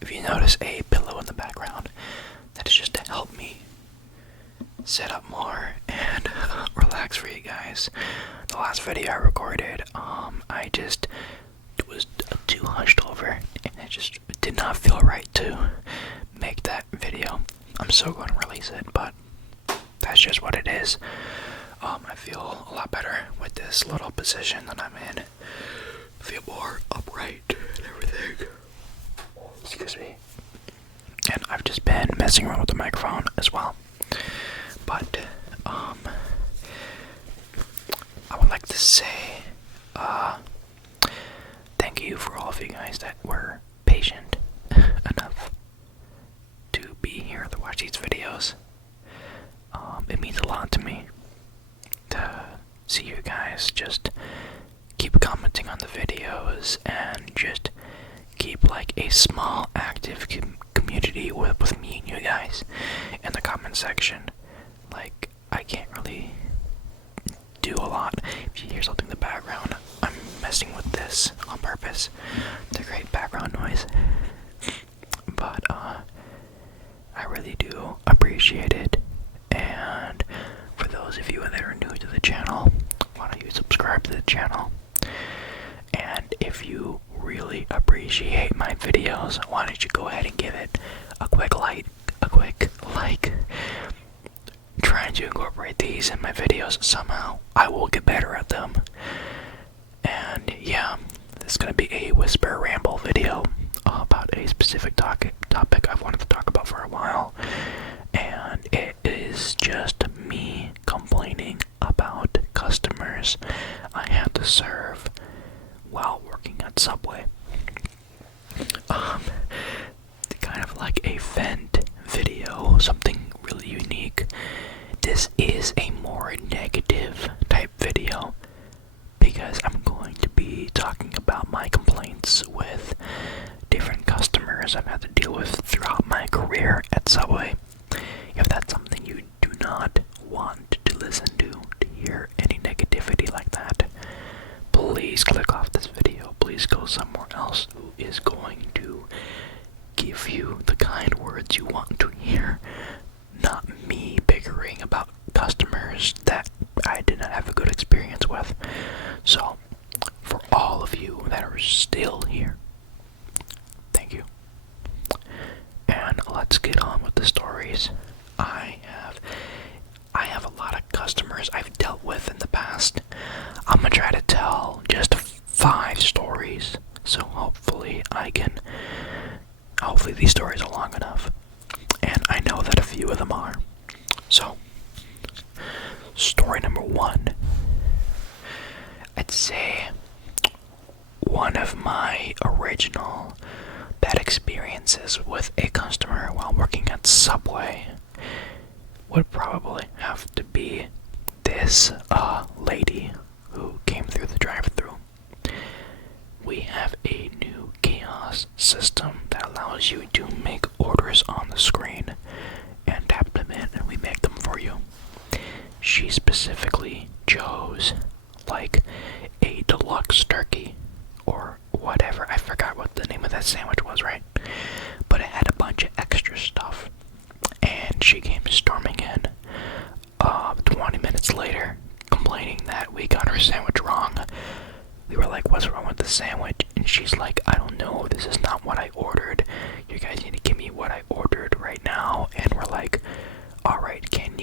if you notice a pillow in the background, that is just to help me sit up more and relax for you guys. The last video I recorded, I just was too hunched over, and it just did not feel right to make that video. I'm still going to release it, but that's just what it is. I feel a lot better with this little position that I'm in. I feel more upright and everything. Excuse me. And I've just been messing around with the microphone as well. But, I would like to say, thank you for all of you guys that were patient enough to be here to watch these videos. It means a lot to me to see you guys just keep commenting on the videos and just keep like a small active community with me and you guys in the comment section. Like, I can't really do a lot. If you hear something in the background, I'm messing with this on purpose to create background noise. But I really do appreciate it. And for those of you that are new to the channel, why don't you subscribe to the channel? And if you really appreciate my videos, why don't you go ahead and give it a quick like. Trying to incorporate these in my videos somehow. I will get better at them. And yeah, this is going to be a whisper ramble video about a specific topic I've wanted to talk about for a while. And it is just me complaining about customers I had to serve while working at Subway. Kind of like a vent video, something really unique. This is a more negative type video because I'm going to be talking about my complaints with different customers I've had to deal with throughout my career at Subway. If that's something you do not want to listen to hear any negativity like that, please click off this video. Please go somewhere else who is going to give you the kind words you want to hear, not me bickering about customers that I did not have a good experience with. So, for all of you that are still here, thank you. And let's get on with the stories. I have a lot of customers I've dealt with in the past. I'm gonna try to tell just 5 stories, so hopefully these stories are long enough. And I know that a few of them are. So, story number 1. I'd say one of my original bad experiences with a customer while working at Subway would probably have to be this lady who came through the drive-thru. We have a new kiosk system that allows you to make orders on the screen and tap them in, and we make them for you. She specifically chose like a deluxe turkey or whatever. I forgot what the name of that sandwich was, right? But it had a bunch of extra stuff. And she came storming in 20 minutes later, complaining that we got her sandwich wrong. We were like, what's wrong with the sandwich? And she's like, I don't know, this is not what I ordered. You guys need to give me what I ordered right now. And we're like, alright, can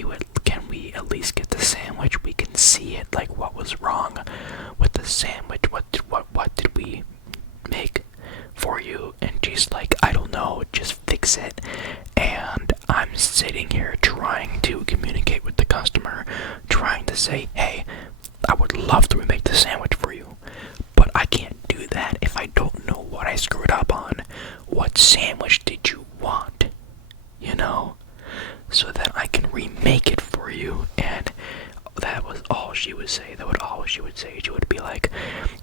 we at least get the sandwich? We can see it, like what was wrong with the sandwich? What did we make for you? And she's like, I don't know, just fix it. And I'm sitting here trying to communicate with the customer, trying to say, hey, I would love to remake the sandwich for you, but I can't do that if I don't know what I screwed up on. What sandwich did you want? You know? So that I can remake it for you. And that was all she would say. That was all she would say. She would be like,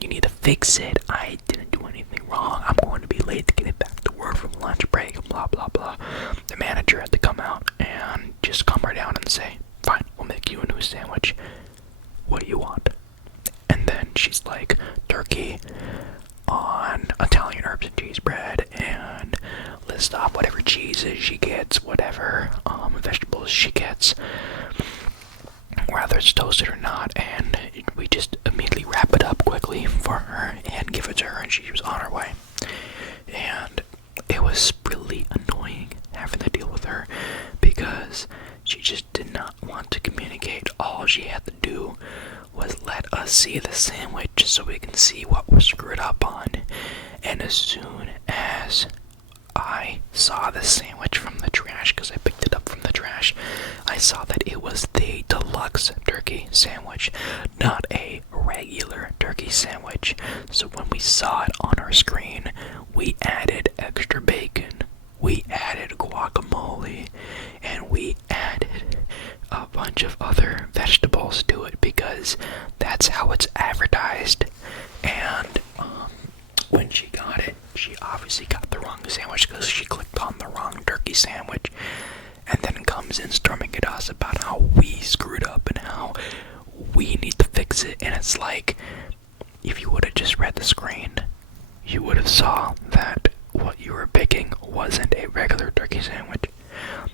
you need to fix it. I didn't do anything wrong. I'm going to be late to get it back to work from lunch break, blah, blah, blah. The manager had to come out and just calm her down and say, fine, we'll make you a new sandwich. What do you want? And then she's like, turkey on Italian herbs and cheese bread and stuff, whatever cheeses she gets, whatever vegetables she gets, whether it's toasted or not, and we just immediately wrap it up quickly for her and give it to her, and she was on her way. And it was really annoying having to deal with her because she just did not want to communicate. All she had to do was let us see the sandwich so we can see what was screwed up on. And as soon as I saw the sandwich from the trash, because I picked it up from the trash, I saw that it was the deluxe turkey sandwich, not a regular turkey sandwich. So when we saw it on our screen, we added extra bacon, we added guacamole, and we added a bunch of other vegetables to it because that's how it's advertised. And when she got it, she obviously got the wrong sandwich because she clicked on the wrong turkey sandwich, and then comes in storming at us about how we screwed up and how we need to fix it. And it's like, if you would have just read the screen, you would have saw that what you were picking wasn't a regular turkey sandwich.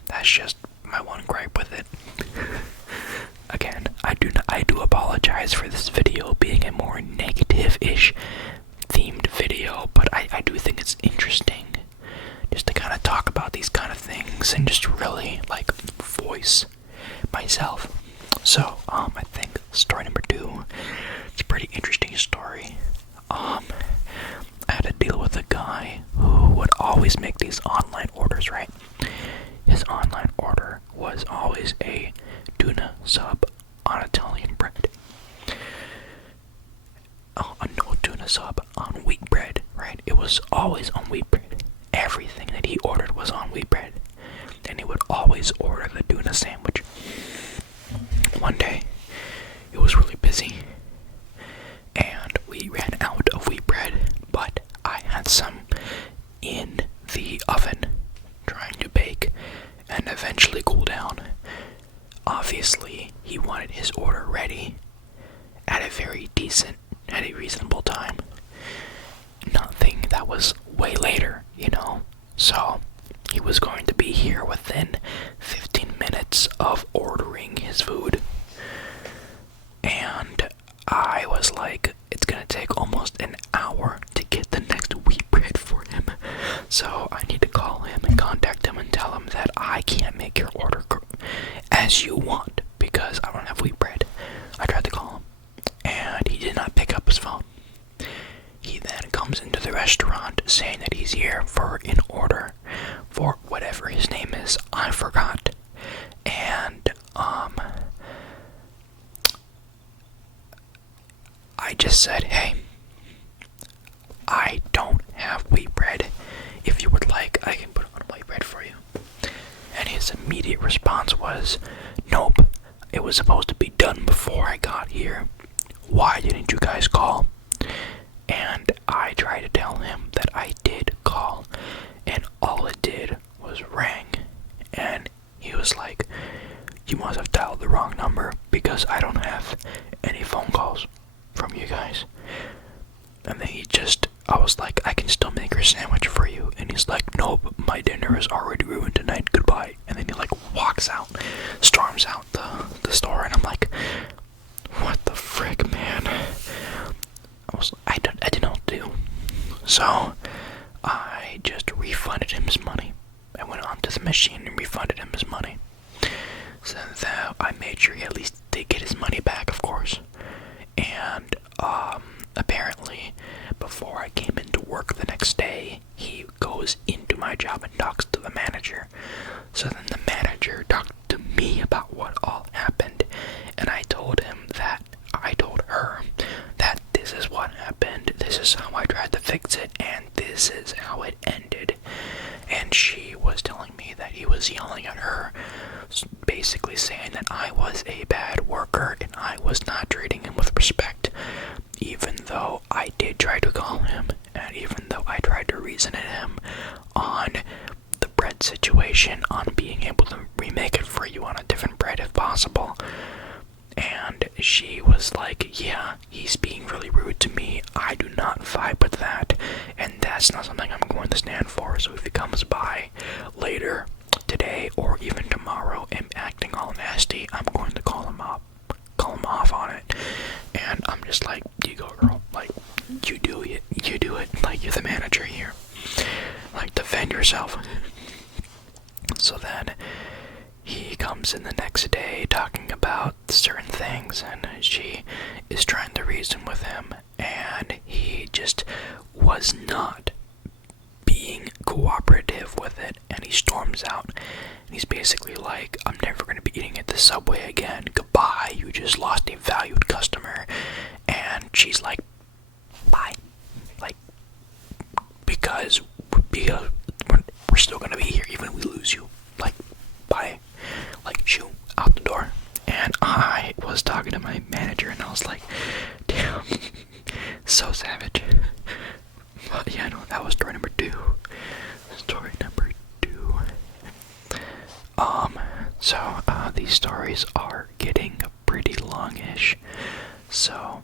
That's just my one gripe with it. Again, I do apologize for this video being a more negative-ish themed video, but I do think it's interesting just to kind of talk about these kind of things and just really like voice myself. So I think story number 2, it's a pretty interesting story. I had to deal with a guy who would always make these online orders, right? His online order was always a tuna sub on Italian bread. No tuna sub on wheat bread, right? It was always on wheat bread. Everything that he ordered was on wheat bread. And he would always order the tuna sandwich. One day, it was really busy, and we ran out of wheat bread, but I had some in the oven trying to bake and eventually cool down. Obviously, he wanted his order ready at a reasonable time. Nothing that was way later, So, he was going to be here within 15 minutes of ordering his food. And I was like, it's gonna take almost an hour to get the next wheat bread for him. So I need to call him and contact him and tell him that I can't make your order as you want because I don't have wheat bread. I tried to call him and he did not pick up his phone. He then comes into the restaurant saying that he's here for an order for whatever his name is. I forgot. And I just said, hey, I don't have wheat bread. If you would like, I can put on white bread for you. And his immediate response was, nope, it was supposed to be done before I got here. Why didn't you guys call? And I tried to tell him that I did call, and all it did was rang. And he was like, you must have dialed the wrong number because I don't have any phone calls from you guys. And then I was like, I can still make your sandwich for you. And he's like, nope, my dinner is already ruined tonight, goodbye. And then he walks out, storms out the store, and I'm like, what the frick, man? I didn't know what to do. So I just refunded him his money. I went onto the machine and refunded him his money. So that I made sure he at least did get his money back, of course. And apparently, before I came into work the next day, he goes into my job and talks to the manager. So then the manager talked to me about what all happened, and I told her that this is what happened, this is how I tried to fix it, and this is how it ended. And she was telling me that he was yelling at her, basically saying that I was a bad worker and I was not treating him with respect, even though I did try to call him, and even though I tried to reason at him on the bread situation, on being able to remake it for you on a different bread if possible. And she was like, yeah, he's being really rude to me. I do not vibe with that, and that's not something I'm going to stand for. So if he comes by you do it. Like, you're the manager here. Like, defend yourself. So then he comes in the next day talking about certain things, and she is trying to reason with him, and he just was not being cooperative with it, and he storms out, and he's basically like, I'm never going to be eating at the Subway again, goodbye, you just lost a valued customer. And she's like, bye, like, because we're still going to be here even if we lose you, like, bye, like, shoo, out the door. And I was talking to my manager, and I was like, damn, so savage. But yeah, no, that was story number 2. Story number 2. So these stories are getting pretty longish, so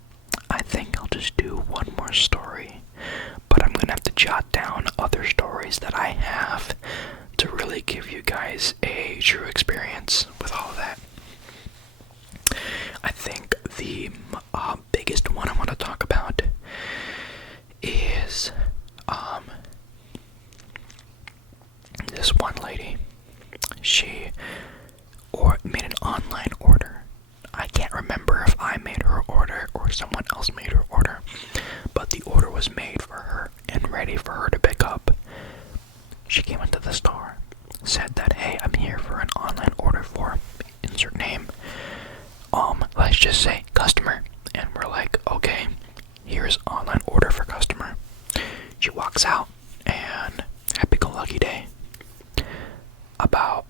I think I'll just do one more story, but I'm gonna have to jot down other stories that I have to really give you guys a true experience with all of that. I think the biggest one I want to talk about is this one lady. She made an online order. I can't remember if I made her order or someone else made her order, but the order was made for her and ready for her to pick up. She came into the store, said that, hey, I'm here for an online order for insert name. Let's just say customer. And we're like, okay, here's online order for customer. She walks out, and happy-go-lucky day. About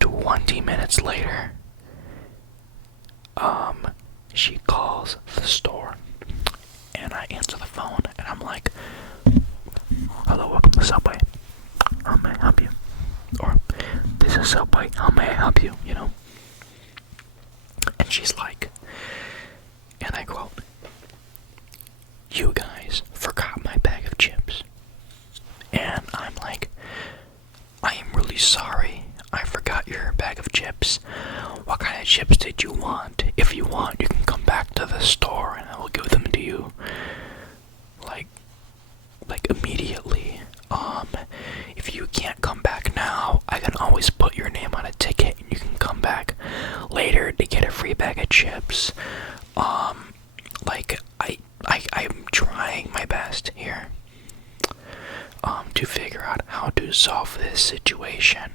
20 minutes later, she calls the store, and I answer the phone, and I'm like, hello, welcome to Subway. How may I help you? Or, this is Subway, how may I help you? You know? And she's like, and I quote, you guys forgot my bag of chips. And I'm like, I am really sorry. I forgot your bag of chips. What kind of chips did you want? If you want, you can come back to the store and I will give them to you. Like immediately. If you can't come back now, I can always put your name on a ticket and you can come back later to get a free bag of chips. I'm trying my best here. To figure out how to solve this situation.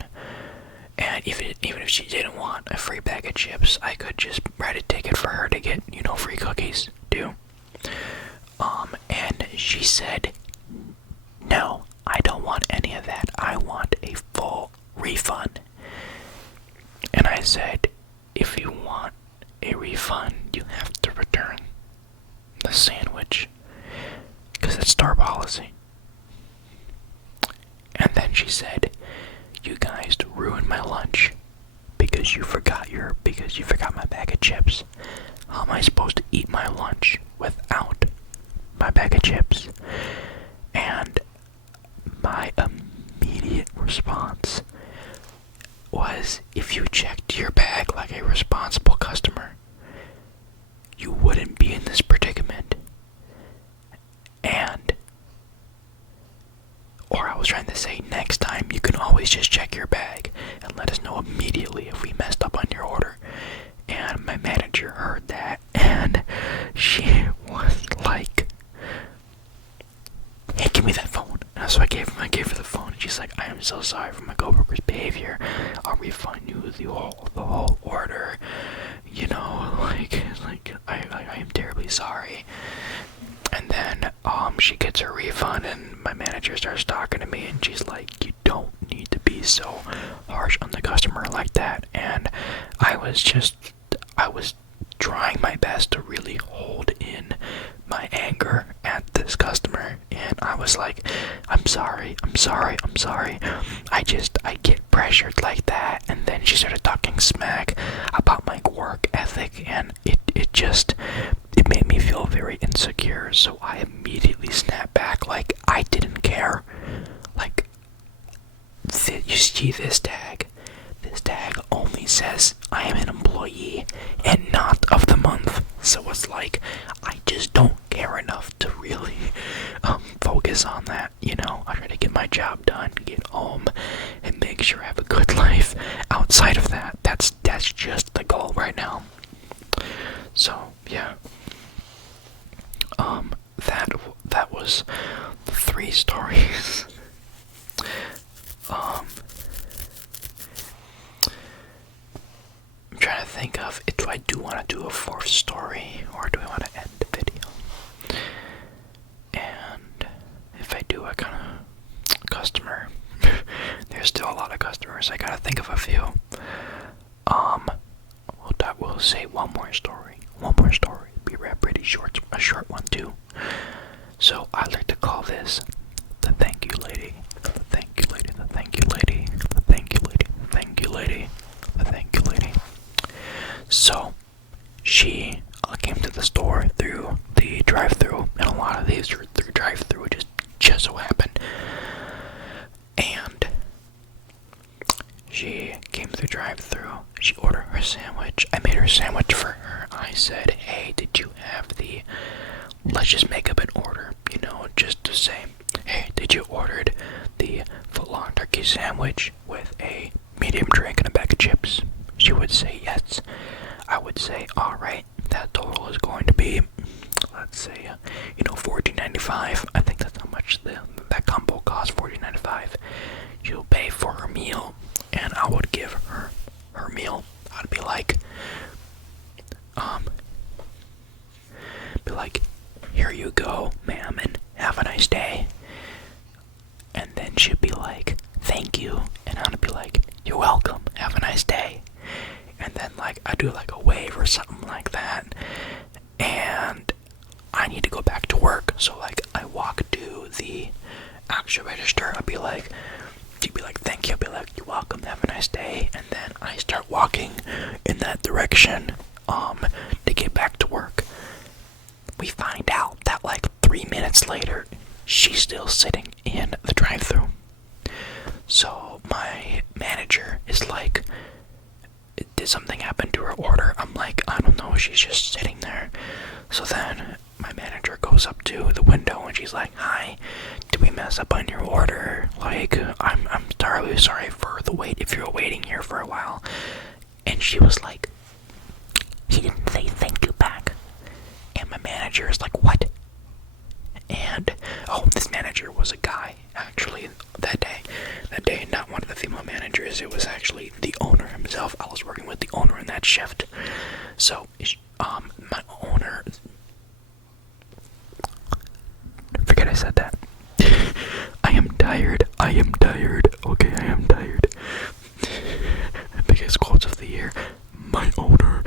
And even if she didn't want a free bag of chips, I could just write a ticket for her to get, free cookies, too. And she said, no, I don't want any of that. I want a full refund. And I said, if you want a refund, you have to return the sandwich. Because it's store policy. And then she said, you guys ruined my lunch because you forgot my bag of chips. How am I supposed to eat my lunch without my bag of chips? And my immediate response was, if you checked your bag like a responsible customer, you wouldn't be in this predicament. Or I was trying to say, next time you can always just check your bag and let us know immediately if we messed up on your order. And my manager heard that, and she was like, hey, give me that phone. And so I gave her the phone, and she's like, I am so sorry for my coworker's behavior. I'll refund you the whole order. I am terribly sorry. And then she gets her refund, and my manager starts talking to me, and she's like, you don't need to be so harsh on the customer like that. And I was trying my best to really hold in my anger at this customer, and I was like, I'm sorry. I get pressured like that. And then she started talking smack about my work ethic, and it made me feel very insecure. So I immediately snapped back like I didn't care. Like, you see this tag? This tag only says I am an employee and not of the month. So it's like, I just don't care enough to really focus on that, I try to get my job done, get home, and make sure I have a good life outside of that. That's just the goal right now. So, yeah. That was 3 stories. I'm trying to think of if I do want to do a 4th story, or do I want to end the video? And if I do, I kind of customer. There's still a lot of customers. I gotta think of a few. We'll say one more story. Be pretty short, a short one too. So I like to call this the thank you lady. The thank you lady. The thank you lady. The thank you lady. The thank you lady. The thank you lady. So she came to the store through the drive-thru, and a lot of these are through drive-thru. It just so happened. And she came through drive-thru. She ordered her sandwich. I made her sandwich for her. I said, hey, did you have the... Let's just make up an order, just to say, hey, did you ordered the foot-long turkey sandwich with a medium drink and a bag of chips? She would say yes. I would say, alright, that total is going to be, let's say, $14.95. I think that's how much that combo costs, $14.95. She'll pay for her meal, and I would give her her meal. I'd be like, here you go, ma'am, and have a nice day. And then she'd be like, thank you, and I'd be like, you're welcome, have a nice day. And then I do a wave or something like that, and I need to go back to work. So I walk to the actual register. I'd be like, she'd be like, thank you. I'd be like, you're welcome, have a nice day. And then I start walking in that direction to get back to work. We find out that 3 minutes later, she's still sitting in the drive-thru. So my manager is like, did something happen to her order? I'm like, I don't know, she's just sitting there. So then my manager goes up to the window and she's like, hi, did we mess up on your order? I'm terribly sorry for the wait if you're waiting here for a while. And she was like, he didn't say thank you back. And my manager is like, what? And, this manager was a guy, actually, that day, not one of the female managers. It was actually the owner himself. I was working with the owner in that shift. So, my owner, forget I said that. I am tired, okay, I am tired. Biggest quotes of the year, my owner.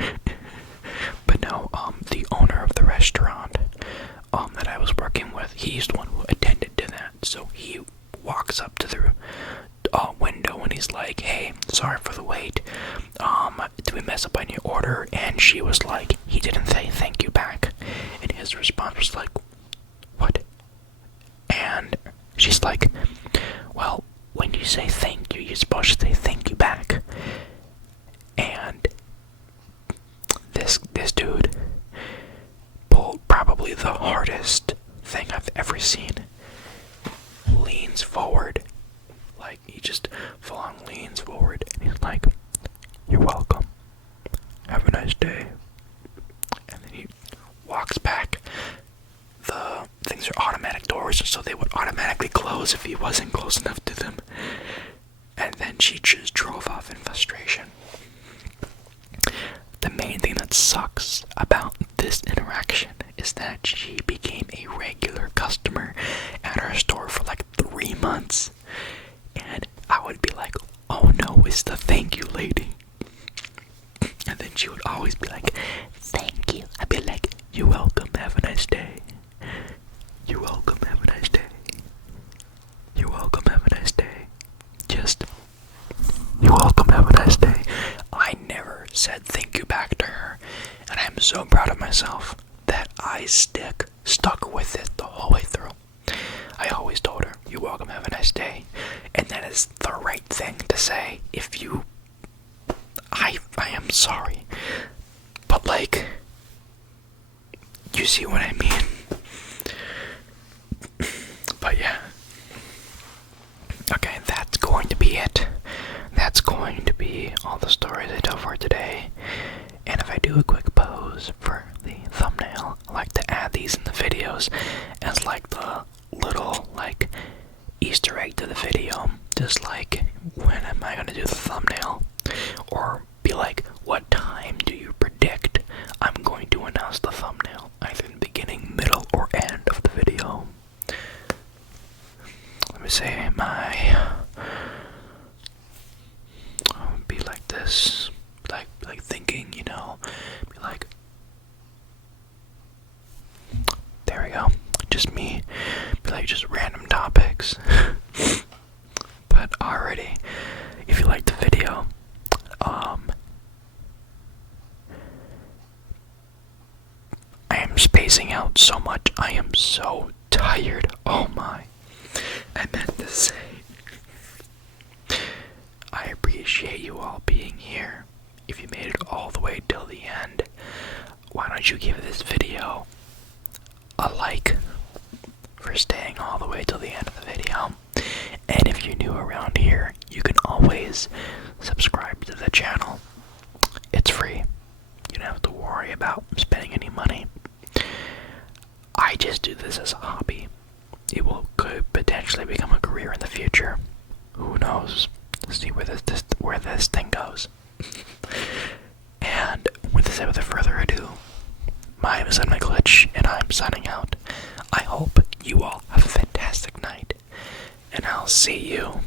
But no, the owner of the restaurant that I was working with, he's the one who attended to that. So he walks up to the window and he's like, hey, sorry for the wait. Did we mess up on your order? And she was like, he didn't say thank you back. And his response was like, what? And she's like, well, when you say thank you, you're supposed to say thank you back. And this dude pulled probably the hardest thing I've ever seen. Leans forward. He just full on leans forward and he's like, you're welcome. Have a nice day. And then he walks back. The things are automatic doors, so they would automatically close if he wasn't close enough to them. And then she just drove off in frustration. The main thing that sucks about this interaction is that she became a regular customer at our store for 3 months. And I would be like, oh no, it's the thank you lady. And then she would always be like, thank you. I'd be like, you're welcome, have a nice day. You're welcome, have a nice day. You're welcome, have a nice day. Just, you're welcome, have a nice day. I never said thank you back to her, and I'm so proud of myself that I stuck with it the whole way through. I always told her, you're welcome, have a nice day. And that is the right thing to say. I am sorry. But you see what I mean? But yeah. we say, be like this, like thinking, you know, be like, there we go, just me, be like just random topics. But already, if you liked the video, I am spacing out so much. I am so tired. Oh my. I meant to say, I appreciate you all being here. If you made it all the way till the end, why don't you give this video a like for staying all the way till the end of the video. And if you're new around here, you can always subscribe to the channel. It's free. You don't have to worry about spending any money. I just do this as a hobby. It could potentially become a career in the future. Who knows? Let's see where this thing goes. And without further ado, my name is Glitch, and I'm signing out. I hope you all have a fantastic night, and I'll see you